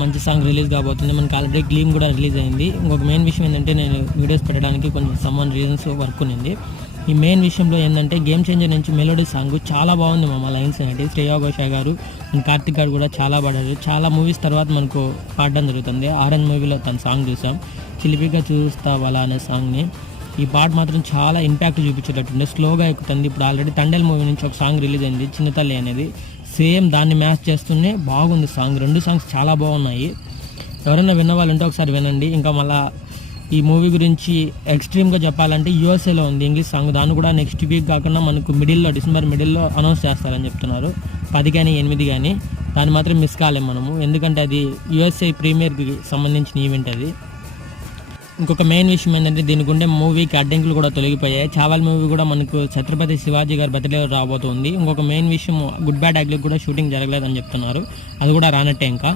మంచి song release కాబోతుంది. మనకి ఆల్రెడీ గ్లీమ్ కూడా రిలీజ్ అయింది. ఇంకొక మెయిన్ విషయం ఏంటంటే నేను వీడియోస్ పెట్టడానికి కొంచెం సమ్మన్ రీజన్స్ వర్క్ ఉన్నింది. ఈ మెయిన్ విషయంలో ఏంటంటే గేమ్ చేంజర్ నుంచి మెలోడీ సాంగ్ చాలా బాగుంది మామ. లైన్స్ అనేవి శ్రేయా ఘోషాల్ గారు అండ్ కార్తిక్ గారు కూడా చాలా పాడారు. చాలా మూవీస్ తర్వాత మనకు పాడడం జరుగుతుంది. ఆరెంజ్ మూవీలో తన సాంగ్ చూసాం, చిలిపిగా చూస్తావాలా అనే సాంగ్ని. ఈ పాట మాత్రం చాలా ఇంపాక్ట్ చూపించేటట్టుండే, స్లోగా ఎక్కుతుంది. ఇప్పుడు ఆల్రెడీ తండేల్ మూవీ నుంచి ఒక సాంగ్ రిలీజ్ అయింది, చిన్నతల్లి అనేది. సేమ్ దాన్ని మ్యాచ్ చేస్తూనే బాగుంది సాంగ్. రెండు సాంగ్స్ చాలా బాగున్నాయి. ఎవరైనా విన్న వాళ్ళు ఉంటే ఒకసారి వినండి. ఇంకా మళ్ళీ ఈ మూవీ గురించి ఎక్స్ట్రీమ్గా చెప్పాలంటే యూఎస్ఏలో ఉంది ఇంగ్లీష్ సాంగ్. దాన్ని కూడా నెక్స్ట్ వీక్ కాకుండా మనకు డిసెంబర్ మిడిల్లో అనౌన్స్ చేస్తారని చెప్తున్నారు. 10 కానీ 8 కానీ. దాన్ని మాత్రం మిస్ కాలేము మనము, ఎందుకంటే అది యూఎస్ఏ ప్రీమియర్కి సంబంధించిన ఈవెంట్ అది. ఇంకొక మెయిన్ విషయం ఏంటంటే దీనికి ఉండే మూవీకి అడ్డంకులు కూడా తొలగిపోయాయి. చావల్ మూవీ కూడా మనకు ఛత్రపతి శివాజీ గారి బర్త్డే రాబోతుంది. ఇంకొక మెయిన్ విషయం గుడ్ బ్యాడ్ అగ్లీ కూడా షూటింగ్ జరగలేదని చెప్తున్నారు. అది కూడా రానట్టే ఇంకా.